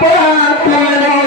পাপা